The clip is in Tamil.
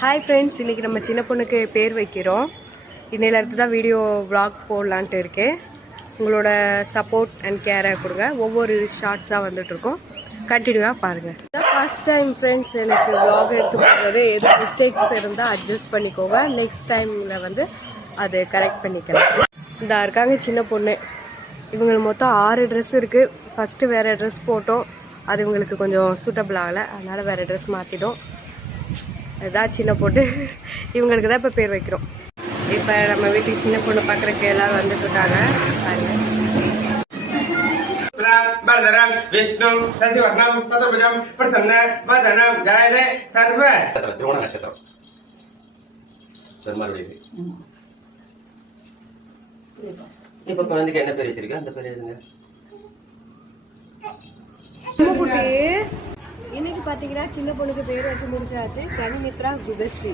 ஹாய் ஃப்ரெண்ட்ஸ், இன்றைக்கி நம்ம சின்ன பொண்ணுக்கு பேர் வைக்கிறோம். இன்னையிலேருந்து தான் வீடியோ வ்ளாக் போடலான்ட்டு இருக்கேன். உங்களோட சப்போர்ட் அண்ட் கேரை கொடுங்க. ஒவ்வொரு ஷார்ட்ஸாக வந்துட்டுருக்கோம், கண்டினியூவாக பாருங்கள். இதான் ஃபஸ்ட் டைம் ஃப்ரெண்ட்ஸ் எனக்கு வ்ளாக் எடுத்து போடுறது. எது மிஸ்டேக்ஸ் இருந்தால் அட்ஜஸ்ட் பண்ணிக்கோங்க. நெக்ஸ்ட் டைமில் வந்து அது கரெக்ட் பண்ணிக்கலாம். இந்த இருக்காங்க சின்ன பொண்ணு. இவங்களுக்கு மொத்தம் 6 ட்ரெஸ் இருக்குது. ஃபஸ்ட்டு வேறு ட்ரெஸ் போட்டோம், அது இவங்களுக்கு கொஞ்சம் சூட்டபிள் ஆகலை, அதனால் வேறு ட்ரெஸ் மாற்றிட்டோம். இதுதான் சின்ன பொண்ணு. இவங்களுக்கு தான் இப்போ பேர் வைக்கிறோம். இப்போ நம்ம வீட்டுக்கு சின்ன பொண்ணு பார்க்குறக்கு எல்லாரும் வந்துட்டு இருக்காங்க. விஷ்ணு சசிவர்ணம் சதுர்புஜம் பிரசன்ன வதனம் ஜாயதே சர்வ திருவோண நட்சத்திரம். இப்ப குழந்தைக்கு என்ன பேர் வச்சிருக்க? அந்த பேர் எதுங்க? இன்னைக்கு பாத்தீங்கன்னா சின்ன பொண்ணுக்கு பேர் வச்சு முடிச்சாச்சு. கவிமித்ரா குகஸ்ரீ.